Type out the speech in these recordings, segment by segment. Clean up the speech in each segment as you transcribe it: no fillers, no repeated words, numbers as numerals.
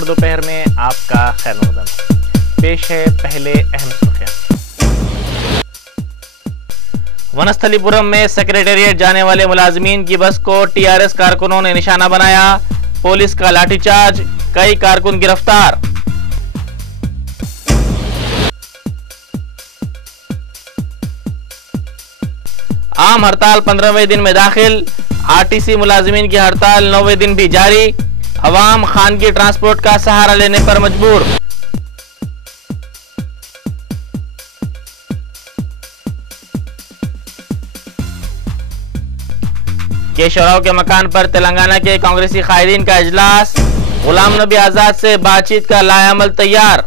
खबर दोपहर में आपका खैर मकदम। पेश है पहले अहम सुर्खियां। वनस्थलीपुरम में सेक्रेटेरिएट जाने वाले मुलाजमीन की बस को टीआरएस कारकुनों ने निशाना बनाया। पुलिस का लाठीचार्ज, कई कारकुन गिरफ्तार। आम हड़ताल 15वें दिन में दाखिल। आरटीसी मुलाजमीन की हड़ताल 9वें दिन भी जारी। अवाम खानगी ट्रांसपोर्ट का सहारा लेने पर मजबूर। केशवराव के मकान पर तेलंगाना के कांग्रेसी कायदीन का इजलास। गुलाम नबी आजाद से बातचीत का लाएअमल तैयार।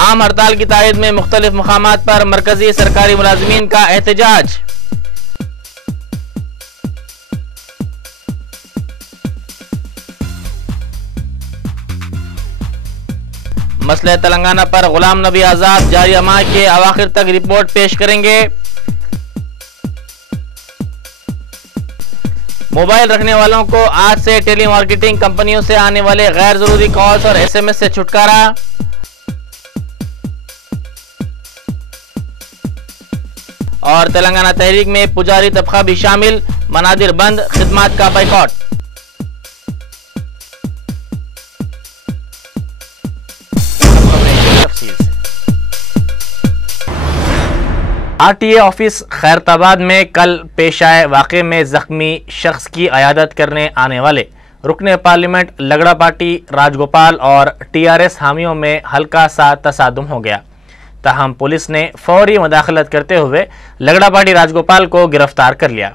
आम हड़ताल की तारीद में मुख्तलिफ मकामात पर मरकजी सरकारी मुलाजमीन का एहतजाज। मसले तेलंगाना पर गुलाम नबी आजाद जारी माह के अवाखिर तक रिपोर्ट पेश करेंगे। मोबाइल रखने वालों को आज से टेली मार्केटिंग कंपनियों से आने वाले गैर जरूरी कॉल्स और एसएमएस से छुटकारा। और तेलंगाना तहरीक में पुजारी तबका भी शामिल। मनादिर बंद, खिदमात का बाइकॉट। आरटीए ऑफिस खैरताबाद में कल पेश आए वाक़े में जख्मी शख्स की अयादत करने आने वाले रुकने पार्लियामेंट लगड़ा पार्टी राजगोपाल और टीआरएस हामियों में हल्का सा तसादुम हो गया। ताहम पुलिस ने फौरी मुदाखलत करते हुए लगड़ा पार्टी राजगोपाल को गिरफ्तार कर लिया।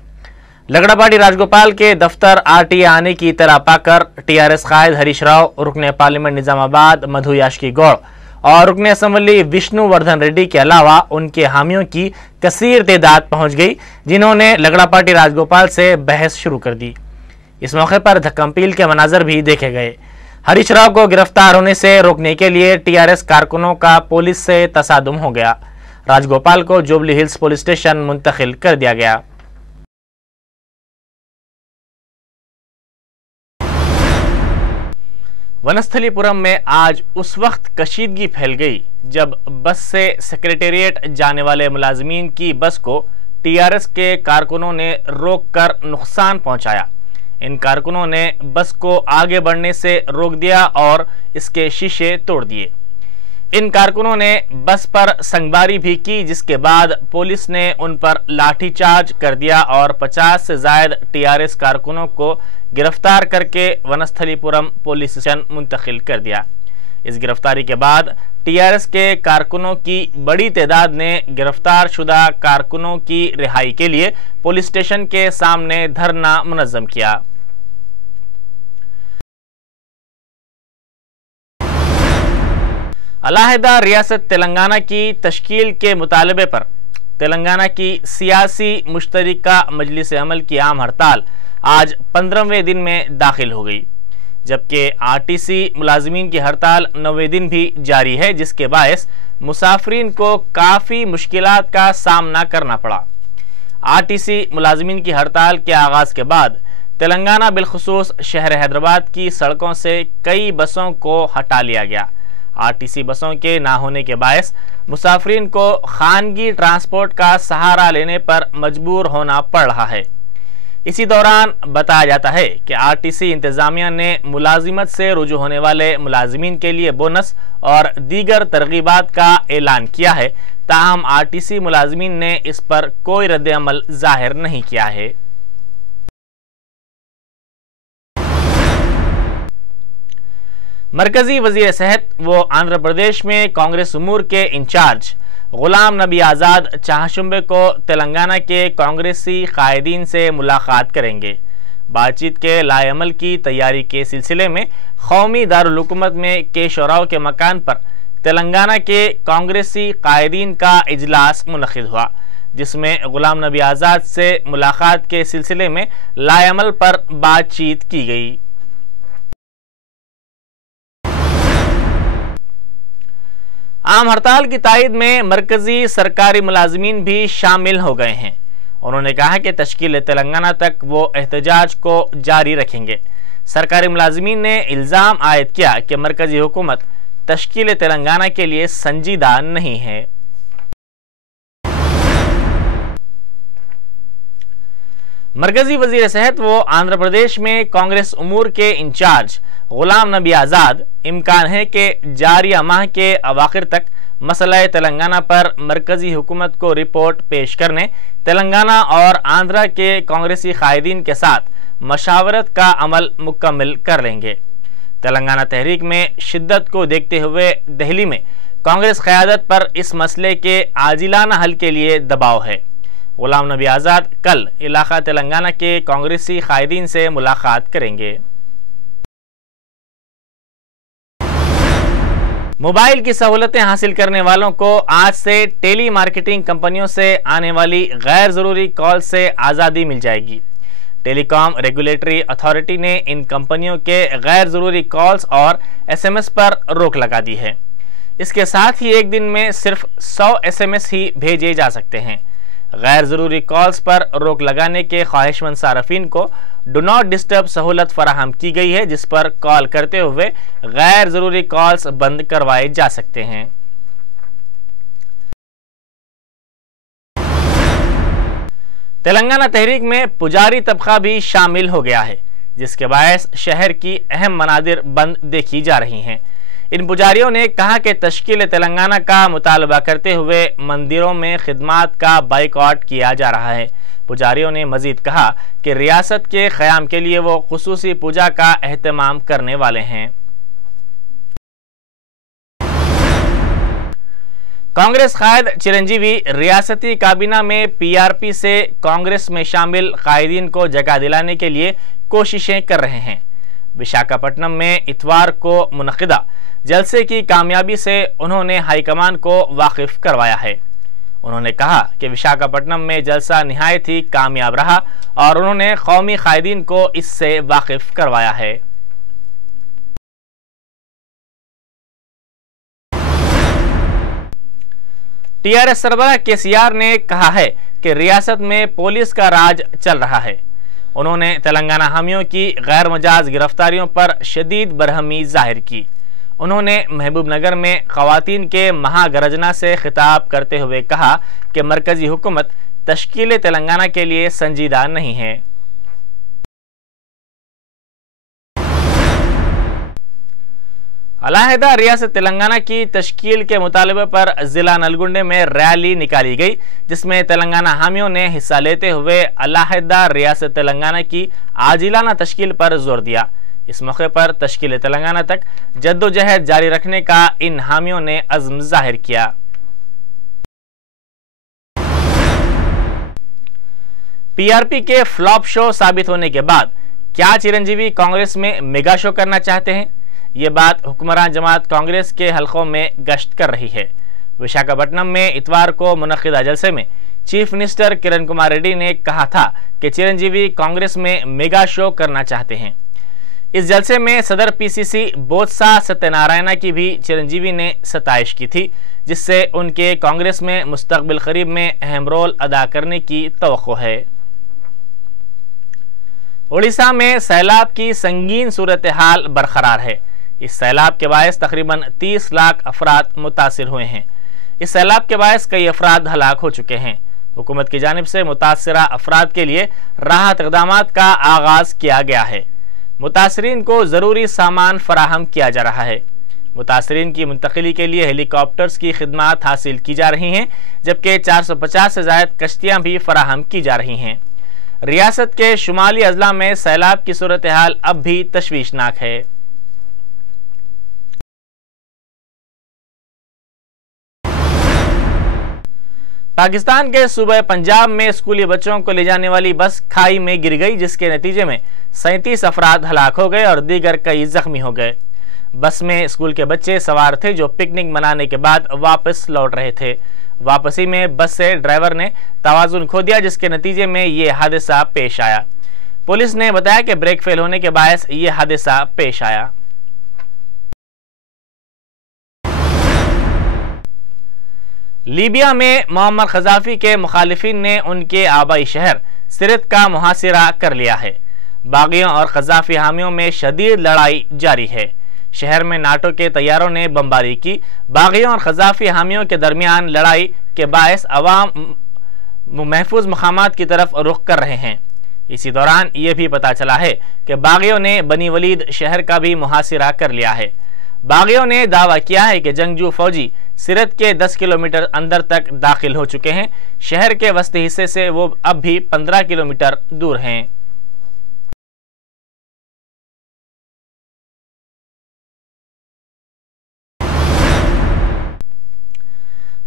लगड़ा पार्टी राजगोपाल के दफ्तर आरटीए आने की इतला पाकर टीआरएस कायद हरीश राव, रुकने पार्लियामेंट निजामाबाद मधु याशकी गौड़ और रुकने असम्बली विष्णु वर्धन रेड्डी के अलावा उनके हामियों की कसीर तादाद पहुंच गई, जिन्होंने लगड़ा पार्टी राजगोपाल से बहस शुरू कर दी। इस मौके पर धक्कमपील के मनाजर भी देखे गए। हरीश राव को गिरफ्तार होने से रोकने के लिए टीआरएस कारकुनों का पुलिस से तसादुम हो गया। राजगोपाल को जुबली हिल्स पुलिस स्टेशन मुंतकिल कर दिया गया। वनस्थलीपुरम में आज उस वक्त कशीदगी फैल गई जब बस से सेक्रेटेरिएट जाने वाले मुलाजमीन की बस को टीआरएस के कारकुनों ने रोककर नुकसान पहुंचाया। इन कारकुनों ने बस को आगे बढ़ने से रोक दिया और इसके शीशे तोड़ दिए। इन कारकुनों ने बस पर संगबारी भी की, जिसके बाद पुलिस ने उन पर लाठीचार्ज कर दिया और 50 से ज्यादा टीआरएस कारकुनों को गिरफ्तार करके वनस्थलीपुरम पुलिस स्टेशन मुंतकिल कर दिया। इस गिरफ्तारी के बाद टीआरएस के कारकुनों की बड़ी तादाद ने गिरफ्तार शुदा कारकुनों की रिहाई के लिए पुलिस स्टेशन के सामने धरना मुनज़्ज़म किया। अलहदा रियासत तेलंगाना की तश्कील के मुतालबे पर तेलंगाना की सियासी मुश्तरिका मजलिस अमल की आम हड़ताल आज 15वें दिन में दाखिल हो गई, जबकि आरटीसी मुलाजमीन की हड़ताल 9वें दिन भी जारी है, जिसके बायस मुसाफिरीन को काफ़ी मुश्किलात का सामना करना पड़ा। आरटीसी मुलाजमीन की हड़ताल के आगाज़ के बाद तेलंगाना बिलखुसूस शहर हैदराबाद की सड़कों से कई बसों को हटा लिया गया। आरटीसी बसों के ना होने के बायस मुसाफिरीन को खानगी ट्रांसपोर्ट का सहारा लेने पर मजबूर होना पड़ रहा है। इसी दौरान बताया जाता है कि आरटीसी इंतजामिया ने मुलाजिमत से रुजू होने वाले मुलाजिमीन के लिए बोनस और दीगर तरगीबात का ऐलान किया है, ताहम आरटीसी मुलाजिमीन ने इस पर कोई रद्द-ए-अमल जाहिर नहीं किया है। मरकजी वजीर सेहत वो आंध्र प्रदेश में कांग्रेस उमूर के इंचार्ज गुलाम नबी आज़ाद चाहशुंबे को तेलंगाना के कांग्रेसी कायदीन से मुलाकात करेंगे। बातचीत के लाएअमल की तैयारी के सिलसिले में कौमी दारुल हुकूमत में केशवराव के मकान पर तेलंगाना के कांग्रेसी कायदीन का इजलास मुनक़िद हुआ, जिसमें गुलाम नबी आज़ाद से मुलाकात के सिलसिले में लाएअमल पर बातचीत की गई। आम हड़ताल की तायद में मरकजी सरकारी मुलाजमीन भी शामिल हो गए हैं। उन्होंने कहा कि तश्कील तेलंगाना तक वो एहतजाज को जारी रखेंगे। सरकारी मुलाजिमीन ने इल्ज़ाम आयद किया कि मरकजी हुकूमत तश्कील तेलंगाना के लिए संजीदा नहीं है। मरकजी वजीर सेहत व आंध्र प्रदेश में कांग्रेस उमूर के इंचार्ज गुलाम नबी आज़ाद इम्कान है कि जारिया माह के अवाखिर तक मसला तेलंगाना पर मरकजी हुकूमत को रिपोर्ट पेश करने तेलंगाना और आंध्रा के कांग्रेसी कायदीन के साथ मशावरत का अमल मुकम्मल कर लेंगे। तेलंगाना तहरीक में शिद्दत को देखते हुए दिल्ली में कांग्रेस क़यादत पर इस मसले के आजिलाना हल के लिए दबाव है। गुलाम नबी आज़ाद कल इलाका तेलंगाना के कांग्रेसी कायदीन से मुलाकात करेंगे। मोबाइल की सहूलतें हासिल करने वालों को आज से टेली मार्केटिंग कंपनियों से आने वाली गैर ज़रूरी कॉल से आज़ादी मिल जाएगी। टेलीकॉम रेगुलेटरी अथॉरिटी ने इन कंपनियों के गैर ज़रूरी कॉल्स और एसएमएस पर रोक लगा दी है। इसके साथ ही एक दिन में सिर्फ 100 एसएमएस ही भेजे जा सकते हैं। गैर ज़रूरी कॉल्स पर रोक लगाने के ख्वाहिशमंद सारफीन को डू नॉट डिस्टर्ब सहूलत फराहम की गई है, जिस पर कॉल करते हुए गैर ज़रूरी कॉल्स बंद करवाए जा सकते हैं। तेलंगाना तहरीक में पुजारी तबका भी शामिल हो गया है, जिसके बायस शहर की अहम मनादिर बंद देखी जा रही हैं। इन पुजारियों ने कहा कि तश्कील तेलंगाना का मुतालबा करते हुए मंदिरों में खिदमात का बाइकआउट किया जा रहा है। पुजारियों ने मजीद कहा कि रियासत के क़याम के लिए वो खुसूसी पूजा का एहतमाम करने वाले हैं। कांग्रेस कायद चिरंजीवी रियासती काबीना में पीआरपी से कांग्रेस में शामिल कायदीन को जगह दिलाने के लिए कोशिशें कर रहे हैं। विशाखापट्टनम में इतवार को मुनक़िदा जलसे की कामयाबी से उन्होंने हाईकमान को वाकिफ करवाया है। उन्होंने कहा कि विशाखापट्टनम में जलसा निहायत ही कामयाब रहा और उन्होंने कौमी कायदीन को इससे वाकिफ करवाया है। टीआरएस सरबराह केसीआर ने कहा है कि रियासत में पुलिस का राज चल रहा है। उन्होंने तेलंगाना हामियों की गैर मजाज गिरफ्तारियों पर शदीद बरहमी जाहिर की। उन्होंने महबूबनगर में ख़वातीन के महागरजना से खिताब करते हुए कहा कि मरकजी हुकूमत तश्कील तेलंगाना के लिए संजीदा नहीं है। अलहदा रियासत तेलंगाना की तश्कील के मुतालबे पर जिला नलगुंडे में रैली निकाली गई, जिसमें तेलंगाना हामियों ने हिस्सा लेते हुए अलहदा रियासत तेलंगाना की आजिलाना तश्कील पर जोर दिया। इस मौके पर तश्कील तेलंगाना तक जद्दोजहद जारी रखने का इन हामियों ने अज़्म जाहिर किया। पीआरपी के फ्लॉप शो साबित होने के बाद क्या चिरंजीवी कांग्रेस में मेगा शो करना चाहते हैं? ये बात हुक्मरान जमात कांग्रेस के हलकों में गश्त कर रही है। विशाखापट्टनम में इतवार को मुनक़िदा जलसे में चीफ मिनिस्टर किरण कुमार रेड्डी ने कहा था कि चिरंजीवी कांग्रेस में मेगा शो करना चाहते हैं। इस जलसे में सदर पीसीसी बोत्सा सत्यनारायणा की भी चिरंजीवी ने सताइश की थी, जिससे उनके कांग्रेस में मुस्तकबिल करीब में अहम रोल अदा करने की तवक्को है। उड़ीसा में सैलाब की संगीन सूरत हाल बरकरार है। इस सैलाब के बायस तकरीबन 30 लाख अफराद मुतासिर हुए हैं। इस सैलाब के बायस कई अफराद हलाक हो चुके हैं। हुकूमत की जानिब से मुतासरा अफराद के लिए राहत इक़दामात का आगाज किया गया है। मुतासरीन को ज़रूरी सामान फराहम किया जा रहा है। मुतासरीन की मुंतकिली के लिए हेलीकॉप्टर्स की खिदमात हासिल की जा रही हैं, जबकि 450 से ज़ायद कश्तियाँ भी फराहम की जा रही हैं। रियासत के शुमाली अजला में सैलाब की सूरत हाल अब भी तशवीशनाक है। पाकिस्तान के सूबे पंजाब में स्कूली बच्चों को ले जाने वाली बस खाई में गिर गई, जिसके नतीजे में 37 अफराद हलाक हो गए और दीगर कई जख्मी हो गए। बस में स्कूल के बच्चे सवार थे जो पिकनिक मनाने के बाद वापस लौट रहे थे। वापसी में बस से ड्राइवर ने तवाज़ुन खो दिया, जिसके नतीजे में ये हादसा पेश आया। पुलिस ने बताया कि ब्रेक फेल होने के बायस ये हादसा पेश आया। लीबिया में मोअम्मर क़ज़ाफ़ी के मुखालिफिन ने उनके आबाई शहर सिरत का मुहासिरा कर लिया है। बागियों और क़ज़ाफ़ी हामियों में शदीद लड़ाई जारी है। शहर में नाटो के तैयारों ने बमबारी की। बागियों और क़ज़ाफ़ी हामियों के दरमियान लड़ाई के बायस अवाम महफूज मकामात की तरफ रुख कर रहे हैं। इसी दौरान ये भी पता चला है कि बागियों ने बनी वलीद शहर का भी मुहासिरा कर लिया है। बागियों ने दावा किया है कि जंगजू फौजी सिरत के 10 किलोमीटर अंदर तक दाखिल हो चुके हैं। शहर के वस्ती हिस्से से वो अब भी 15 किलोमीटर दूर हैं।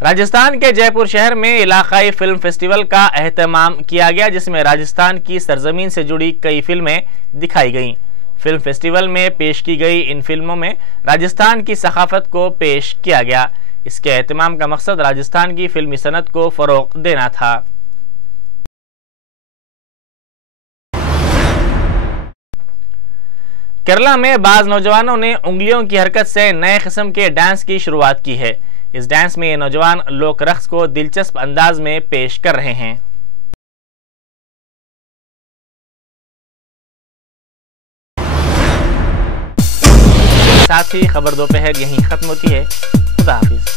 राजस्थान के जयपुर शहर में इलाकाई फिल्म फेस्टिवल का एहतमाम किया गया, जिसमें राजस्थान की सरजमीन से जुड़ी कई फिल्में दिखाई गईं। फिल्म फेस्टिवल में पेश की गई इन फिल्मों में राजस्थान की सकाफत को पेश किया गया। इसके एहतमाम का मकसद राजस्थान की फिल्मी सनत को फरोग देना था। केरला में बाज नौजवानों ने उंगलियों की हरकत से नए किस्म के डांस की शुरुआत की है। इस डांस में ये नौजवान लोक रक्स को दिलचस्प अंदाज में पेश कर रहे हैं। साथ ही खबर दोपहर यहीं खत्म होती है। खुदा हाफिज।